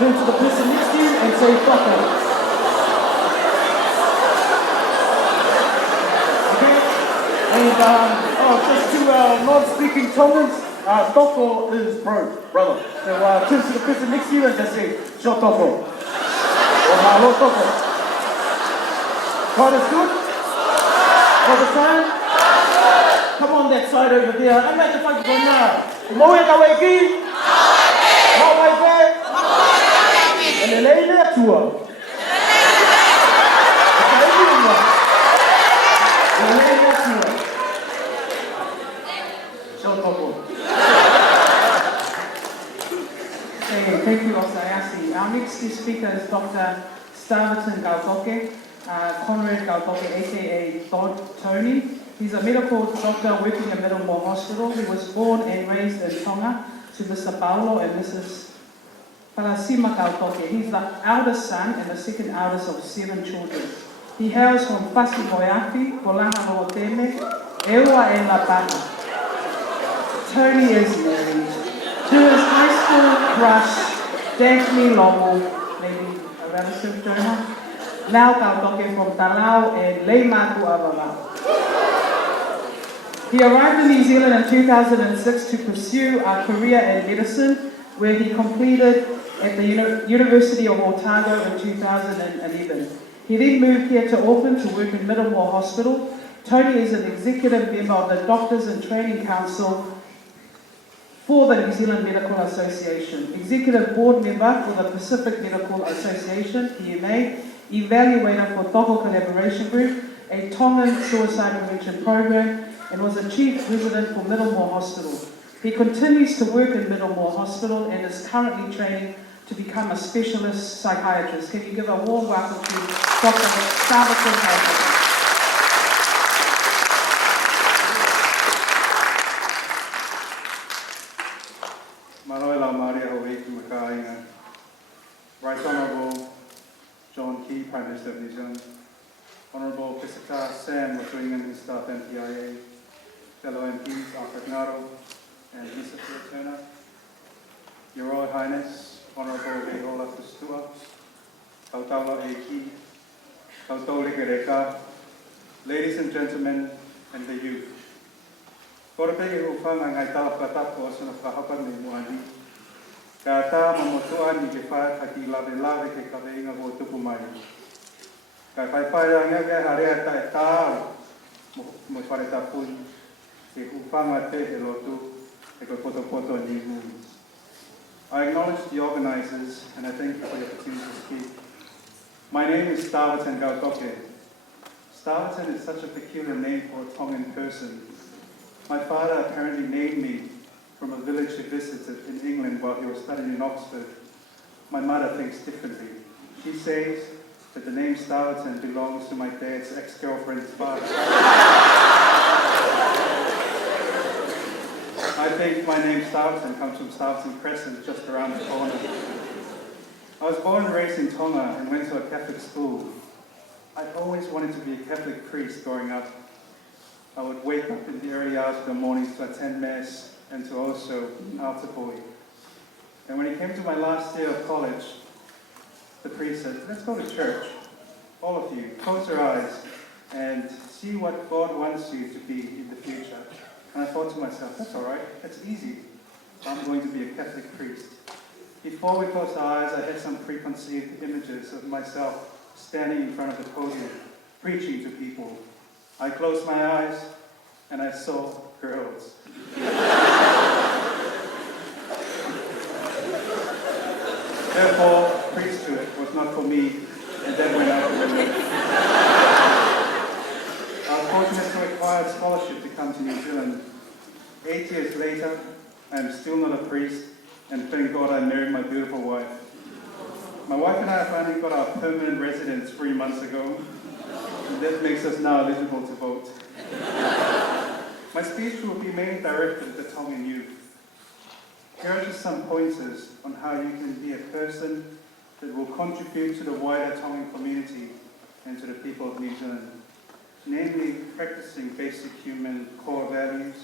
Turn to the person next to you and say, "Topo." Okay? And just to non-speaking Tongans, Topo is brother. So turn to the person next to you and just say, "Shot Topo." Or "Malo Topo." God is good? All the time? Come on that side over there. I'm at the fight for now. Moe kaweki. Moe kaweki. And the lady there to her. Thank you, Osayasi. Our next speaker is Dr. Staverton Kautoke, Conrad Kautoke, aka Tony. He's a medical doctor working at Middlemore Hospital. He was born and raised in Tonga to Mr. Paulo and Mrs. Parasima Kautoke. He's the eldest son and the second eldest of 7 children. He hails from Pasi Moeafi, Kolanga Hooteme, Ewa and La Pata. Tony is married to his high school crush, Daphne Lomo, maybe a relative donor, Lau Kautoke from Talau and Leimatu Avava. He arrived in New Zealand in 2006 to pursue a career in medicine, where he completed at the University of Otago in 2011. He then moved here to Auckland to work in Middlemore Hospital. Tony is an executive member of the Doctors in Training Council for the New Zealand Medical Association, executive board member for the Pacific Medical Association, PMA, evaluator for Toko Collaboration Group, a Tongan suicide prevention program, and was a chief resident for Middlemore Hospital. He continues to work in Middlemore Hospital and is currently training to become a specialist psychiatrist. Can you give a warm welcome to Dr. Staverton Kautoke? Maroela Maria Hoeki Makainga. Right Honourable John Key, Prime Minister of New Zealand. Honourable Pisita Sam, Tongan and staff MPIA. Fellow MPs, Arthur Ngaro and Lisa Turner. Your Royal Highness, Honourable Vehola Kustua, Kautaula Eki, Kautole Gereka, ladies and gentlemen, and the youth. Korpegi ufang ang ay talapkatak ko sa nakahapan ni Muani. Kata mamutuan ni Jefat hati labi-labi ke kabinga ko tupumay. Kapay-paya nga kaya hari at tao mo parita pun. I acknowledge the organizers and I thank you for the opportunity to speak. My name is Staverton Kautoke. Staverton is such a peculiar name for a Tongan person. My father apparently named me from a village he visited in England while he was studying in Oxford. My mother thinks differently. She says that the name Staverton belongs to my dad's ex-girlfriend's father. I think my name Staverton comes from Staverton Crescent, just around the corner. I was born and raised in Tonga and went to a Catholic school. I always wanted to be a Catholic priest growing up. I would wake up in the early hours of the mornings to attend Mass and to also altar boy. And when it came to my last year of college, the priest said, "Let's go to church. All of you, close your eyes and see what God wants you to be in the future." And I thought to myself, that's all right, that's easy. I'm going to be a Catholic priest. Before we closed our eyes, I had some preconceived images of myself standing in front of the podium, preaching to people. I closed my eyes and I saw girls. Therefore, priesthood was not for me, and that went out the window. I was fortunate to acquire a scholarship to come to New Zealand. 8 years later, I am still not a priest, and thank God I married my beautiful wife. My wife and I finally got our permanent residence 3 months ago, and that makes us now eligible to vote. My speech will be mainly directed at the Tongan youth. Here are just some pointers on how you can be a person that will contribute to the wider Tongan community and to the people of New Zealand. Namely, practicing basic human core values,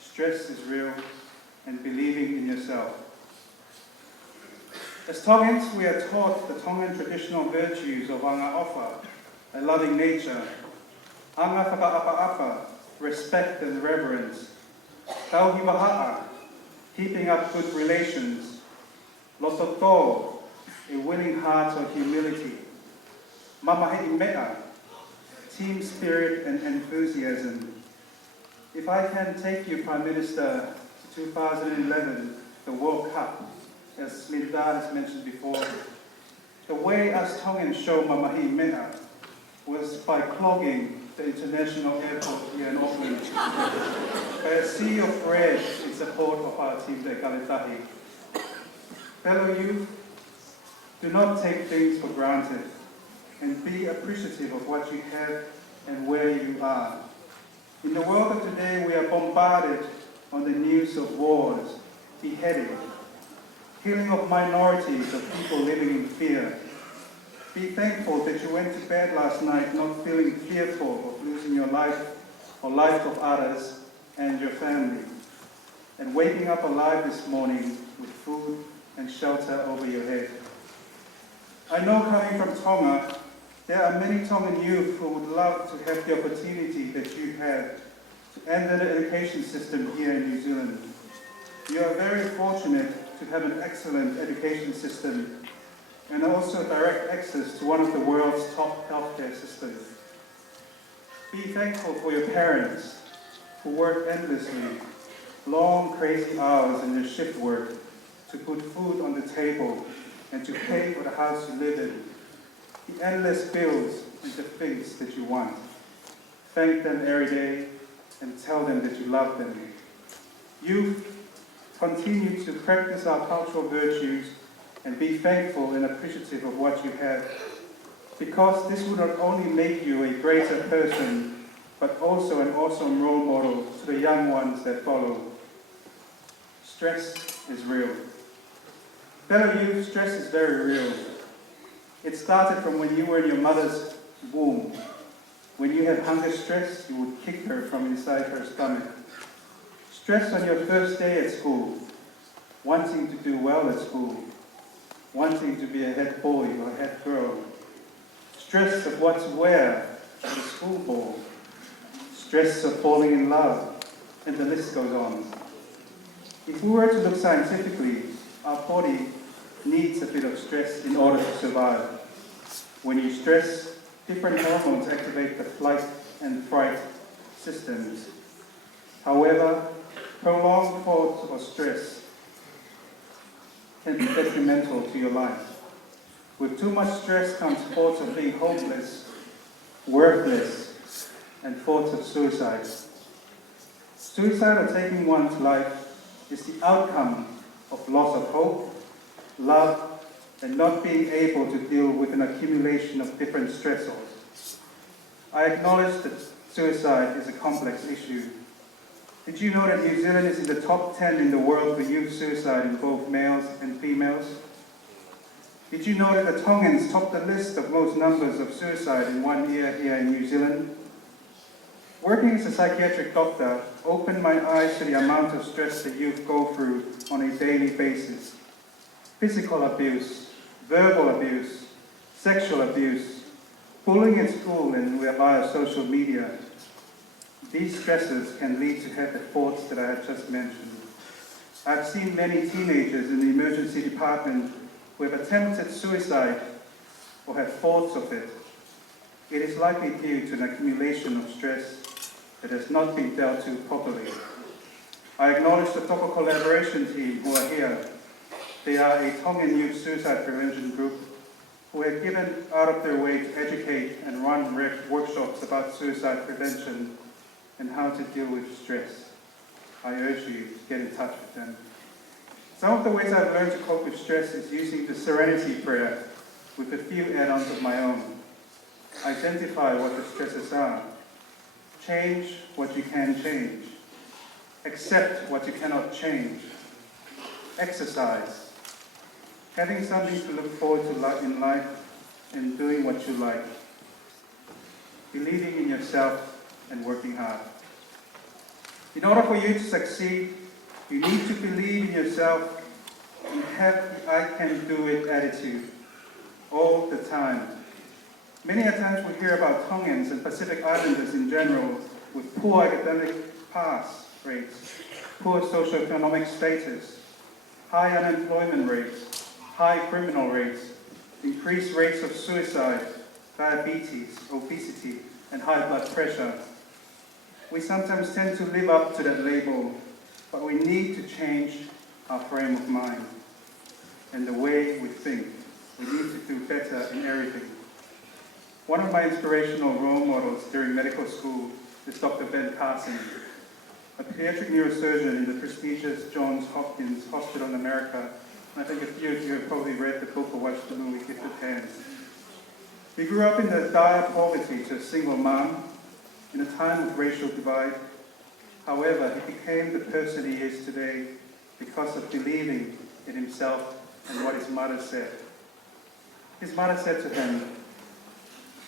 stress is real, and believing in yourself. As Tongans, we are taught the Tongan traditional virtues of anga ofa, a loving nature, anga whakaapa-apa, respect and reverence, tauhiwaha'a, keeping up good relations, lototo, a willing heart of humility, mamahe'i mea, team spirit and enthusiasm. If I can take you, Prime Minister, to 2011, the World Cup, as Linda has mentioned before, the way us Tongans show mamahe'i mea was by clogging the international airport here in Auckland by a sea of red in support of our team, Te Kaletahi. Fellow youth, do not take things for granted and be appreciative of what you have and where you are. In the world of today, we are bombarded on the news of wars, beheading, killing of minorities, of people living in fear. Be thankful that you went to bed last night not feeling fearful of losing your life or life of others and your family, and waking up alive this morning with food and shelter over your head. I know coming from Tonga, there are many Tongan youth who would love to have the opportunity that you have to enter the education system here in New Zealand. You are very fortunate to have an excellent education system and also direct access to one of the world's top healthcare systems. Be thankful for your parents who work endlessly, long crazy hours in their shift work to put food on the table and to pay for the house you live in, the endless bills and the things that you want. Thank them every day and tell them that you love them. Youth, continue to practice our cultural virtues and be thankful and appreciative of what you have, because this will not only make you a greater person, but also an awesome role model to the young ones that follow. Stress is real. Fellow youth, stress is very real. It started from when you were in your mother's womb. When you had hunger stress, you would kick her from inside her stomach. Stress on your first day at school, wanting to do well at school, wanting to be a head boy or a head girl. Stress of what to wear at the school ball. Stress of falling in love, and the list goes on. If we were to look scientifically, our body needs a bit of stress in order to survive. When you stress, different hormones activate the flight and fright systems. However, prolonged thoughts or stress can be detrimental to your life. With too much stress comes thoughts of being hopeless, worthless, and thoughts of suicide. Suicide or taking one's life is the outcome of loss of hope, love, and not being able to deal with an accumulation of different stressors. I acknowledge that suicide is a complex issue. Did you know that New Zealand is in the top 10 in the world for youth suicide in both males and females? Did you know that the Tongans top the list of most numbers of suicide in 1 year here in New Zealand? Working as a psychiatric doctor opened my eyes to the amount of stress the youth go through on a daily basis. Physical abuse, verbal abuse, sexual abuse, bullying at school and via social media. These stresses can lead to have the thoughts that I have just mentioned. I've seen many teenagers in the emergency department who have attempted suicide or have thoughts of it. It is likely due to an accumulation of stress that has not been dealt to properly. I acknowledge the Toko collaboration team who are here. They are a Tongan youth suicide prevention group who have given out of their way to educate and run workshops about suicide prevention and how to deal with stress. I urge you to get in touch with them. Some of the ways I've learned to cope with stress is using the Serenity Prayer with a few add-ons of my own. Identify what the stresses are. Change what you can change. Accept what you cannot change. exercise, having something to look forward to in life and doing what you like, believing in yourself and working hard. In order for you to succeed, you need to believe in yourself and have the I can do it attitude all the time. Many a times we hear about Tongans and Pacific Islanders in general with poor academic pass rates, poor socioeconomic status, high unemployment rates, high criminal rates, increased rates of suicide, diabetes, obesity, and high blood pressure. We sometimes tend to live up to that label, but we need to change our frame of mind and the way we think. We need to do better in everything. One of my inspirational role models during medical school is Dr. Ben Carson, a pediatric neurosurgeon in the prestigious Johns Hopkins Hospital in America. And I think a few of you have probably read the book or watched the movie Gifted Hands. He grew up in the dire poverty to a single mom in a time of racial divide. However, he became the person he is today because of believing in himself and what his mother said. His mother said to him,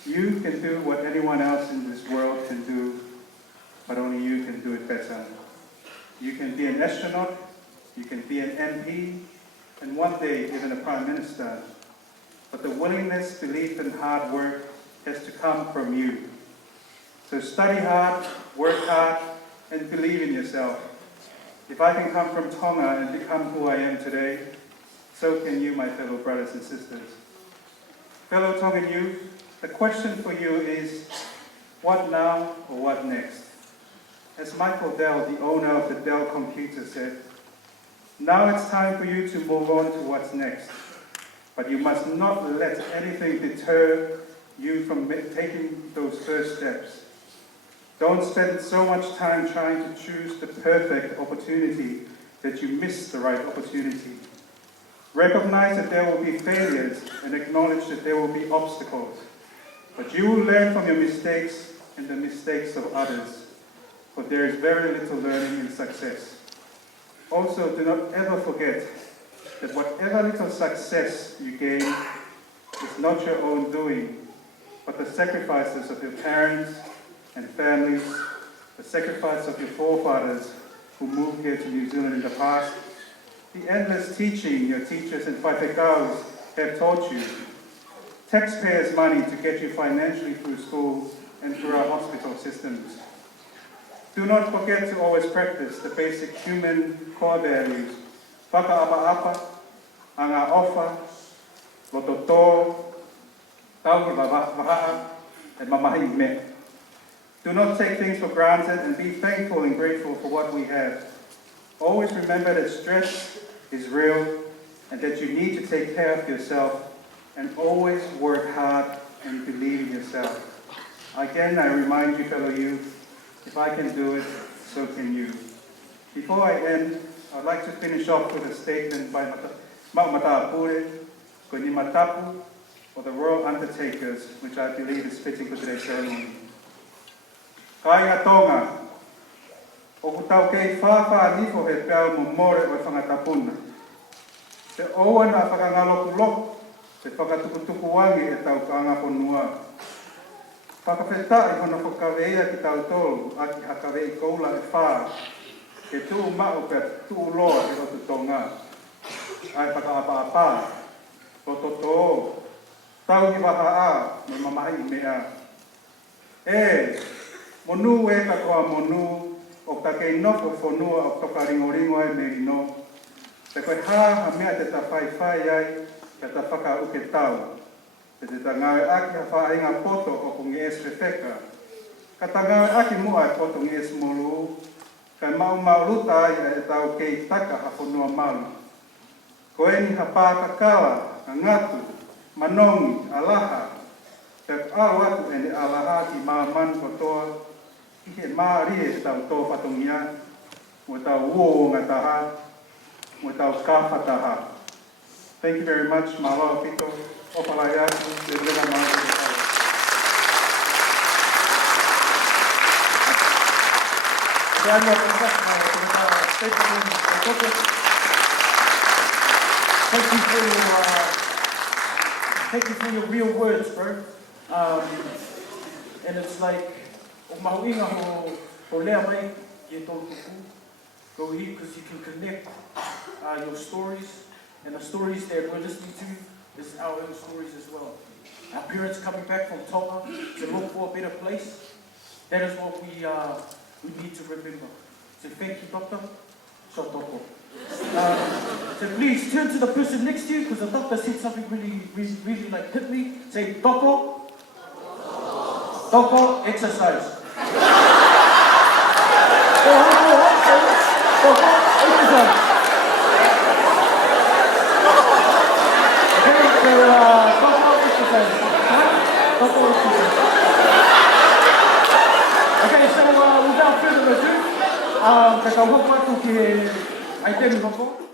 "You can do what anyone else in this world can do, but only you can do it better. You can be an astronaut, you can be an MP, and one day even a prime minister. But the willingness, belief, and hard work has to come from you. So study hard, work hard, and believe in yourself. If I can come from Tonga and become who I am today, so can you, my fellow brothers and sisters." Fellow Tongan youth, the question for you is, what now or what next? As Michael Dell, the owner of the Dell computer, said, "Now it's time for you to move on to what's next. But you must not let anything deter you from taking those first steps. Don't spend so much time trying to choose the perfect opportunity that you miss the right opportunity. Recognize that there will be failures and acknowledge that there will be obstacles. But you will learn from your mistakes and the mistakes of others, for there is very little learning in success. Also, do not ever forget that whatever little success you gain is not your own doing, but the sacrifices of your parents and families, the sacrifice of your forefathers who moved here to New Zealand in the past, the endless teaching your teachers and whaitekaus have taught you, taxpayers' money to get you financially through school and through our hospital systems. Do not forget to always practice the basic human core values, whakaapa-apa, anga ofa, lototo, tauhi wahaa, and mamahi me. Do not take things for granted and be thankful and grateful for what we have. Always remember that stress is real and that you need to take care of yourself, and always work hard and believe in yourself. Again, I remind you, fellow youth, if I can do it, so can you. Before I end, I'd like to finish off with a statement by Ma'amata'apure, Koni Matapu, or the Royal Undertakers, which I believe is fitting for today's ceremony. Kainga Tonga, o Kautoke whawha nifo he pēo mo more o whangatapuna. Te oa na whakangaloku te whakatukutukuangi e tau kaanga ponua. Whakawhetai hono whakaweia ki tau tolu, aki hakawei koula e whaa, ke tuu mao pe tuu loa e rotu tonga. Ai whakaapa-apa, tototo, tau hi waha a, me mamahi mea. E, monu e ka koa monu, o ka kei noko whonua o toka ringo-ringo e merino. Te koe ha mea te ta whai ai, te ta whaka uke tau. Te te tangawe aki ha whainga poto o kungi es whewheka. Ka tangawe aki mua e poto ngi es molu, kai mau luta ai e tau kei taka ha whonua malu. Ko eni ha pākakawa, ka ngatu, manongi, alaha, te au atu ene alaha ki māman kotoa, i he maari e tau tō whatongia, mo tau uo ngā taha, mo tau kāwha taha. Thank you very much, Māloa Pito, Opalai atu, te rega mai te tau. Te anua te whakana, te Staverton Kautoke. thank you for your real words, bro. And it's like, o mahuinga ho lea mai ki e tō tuku. Go here because you can connect your stories, and the stories that we're listening to is our own stories as well. Our parents coming back from Tonga to look for a better place. That is what we need to remember. So thank you, Doctor. Shotoko. So please turn to the person next to you, because the doctor said something really like hit me. Say, Doko. Doko, exercise. Doko, exercise. Okay, so Doko, exercise. Doko, exercise. Okay, so without further ado, kaka hopa tu ke ai tēnu hoko.